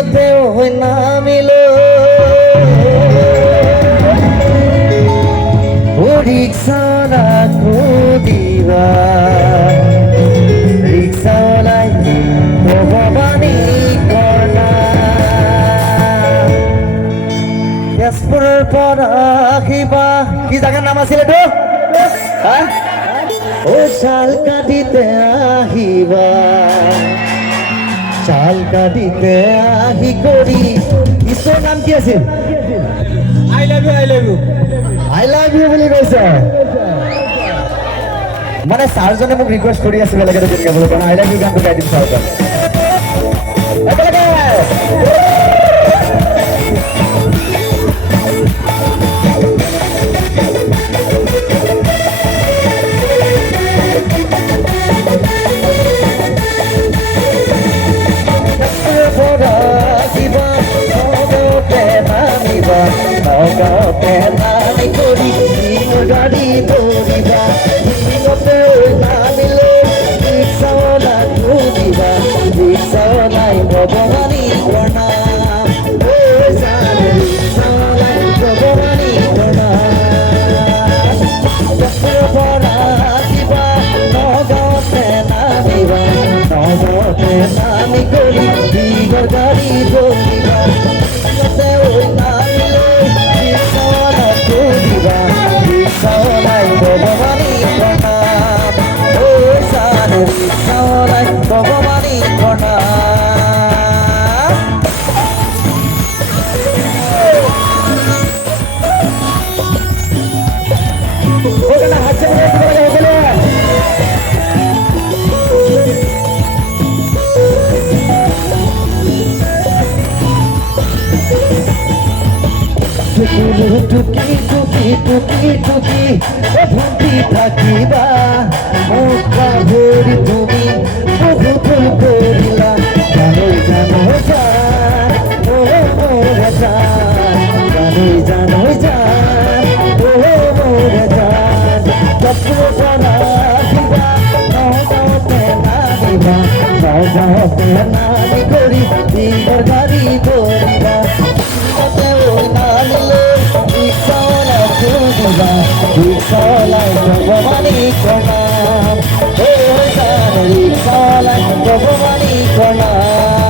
দিনতেও হয় না মিলো ও রিক্সাওয়ালা খুদিবা রিক্সাওয়ালাই ভগবানী কর্ণা তেজপুৰৰ পৰা আহিবা কি জাগাৰ নাম আছিল এইটো ও চাল কাটিতে আহিবা চাল কাটিতে আহি কৰি ঈশ্বৰৰ নাম কি আছিল I love you I love you বুলি কৈছে মানে ছাৰজনে মোক ৰিকুৱেষ্ট কৰি আছে বেলেগে গীত গাবলৈ কাৰণে আই লাভ ইউ গানটো গাই দিম ছাৰজন গাড়ি ধরিবা নামিলে রিক্সাওয়ালা খুদিবা রিক্সাওয়ালাই ভগবানী প্রণাম রিক্সাওয়ালাই ভগবানী প্রণাম দিবা নগতে নামিবা নগতে নামি করি দিগর গাড়ি ধরিবা নামিলে রিক্সাওয়ালা খুদিবা রিক্সাওয়ালাই ভগবানী প্রণাম ও সার রিক্সাওয়ালাই ভগবানী প্রণাম ওখানে হাত বলে টুকি টুকি টুকি টুকি ভুটি থাকিবা মুখা ভরি তুমি বহু ভুল করিলা জানো জানো জান ও মোরা জান জানো জানো জান ও মোরা জান চক্রবনা দিবা নগাঁওতে নামিবা নগাঁওতে নামি করি দিগর গাড়ি ধরিবা রিক্সাওয়ালাই ভগবানী প্রণাম ও রিক্সাওয়ালাই ভগবানী প্রণাম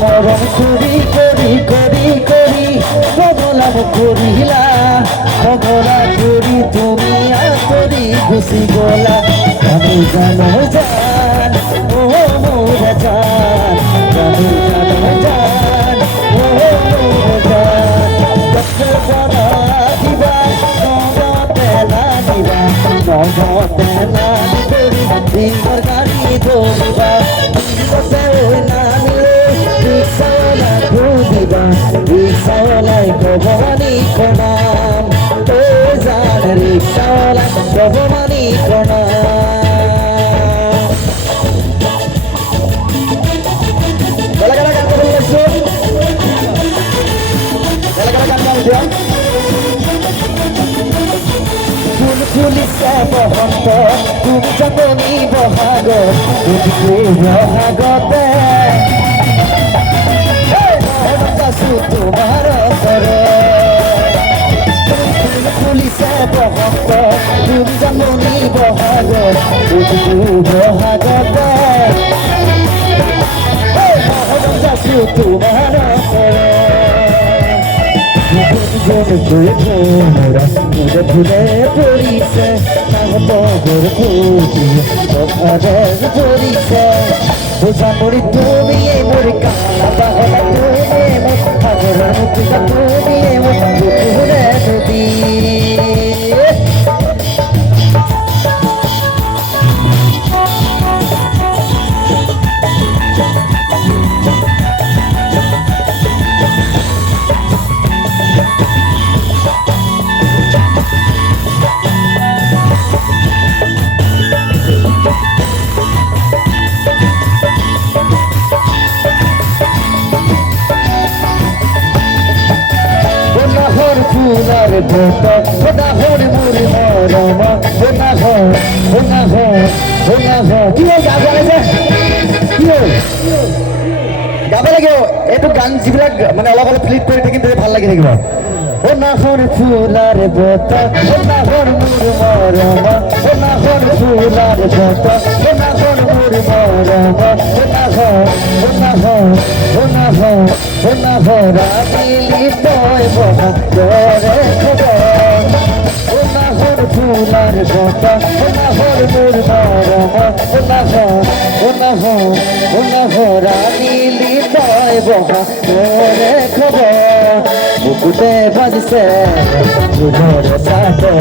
মরম করি করি করি করি বগলাম করিলা বগলা করি তুমি করি খুশি গোলা আমি জানো জান ও মোরা জান আমি জানো জান ও মোরা জান দিবা নগতে নামিবা নগতে নামি করি দিনভর গাড়ি ধরিবা নামিলে রিক্সাওয়ালা খুদিবা রিক্সাওয়ালাই ভগবানী প্রণাম ও জান রিক্সাওয়ালা ভগবানী প্রণাম ফুলিছে বসন্ত তুমি জাননী বহাগত বহাগতে তোমার করে ফুলিছে বসন্ত তুমি জাননী বহাগত বহাগতে তোমার করে মোরা মুদে ফুলে পড়িছে বগর ফুটি পথারের পড়িছে বোঝা পড়ি তুমি মোর কালা বাহলা তুমি মোর সাগর মুক্তিটা তুমি মোর পুকুরে নদী ভূত ওনা হর মোর মরম ওনা হর ওনা হর ওনা হর কি হল গাব লাগে কি হল গাব লাগে এইটো গান যিবিলাক মানে অলপ অলপ ফ্লিপ কৰি থাকিলে ভাল লাগি থাকিব ওনা হর ফুলার ভূত ওনা হর মোর মরম ওনা হর ফুলার ভূত ওনা হর মোর মরম ওনা হর ওনা হর ওনা হর ওনা হর আমিলি তয় বহা করে খবর ওনা হর ফুলার ভূত ওনা হর মোর মরম ওনা হর ওনা হর ওনা হর আমিলি তয় বহা করে খবর বুকুতে বাজছে ঝুমর সাথে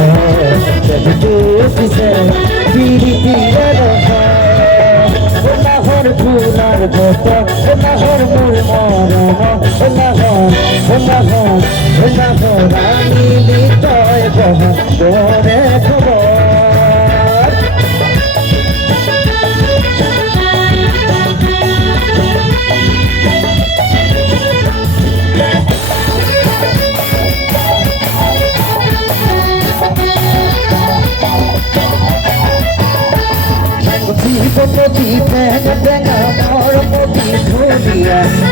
চলতে পিছে পিড়ি পিড়ার ওনা হর ফুলার ভূত ওনা হর মোর মরম ওনা হর ওনা হর ওনা হর আমিলি তয় বহা করে খবর জীবন নদী ব্যাঙ ব্যাঙ মর মদি ধুলিয়া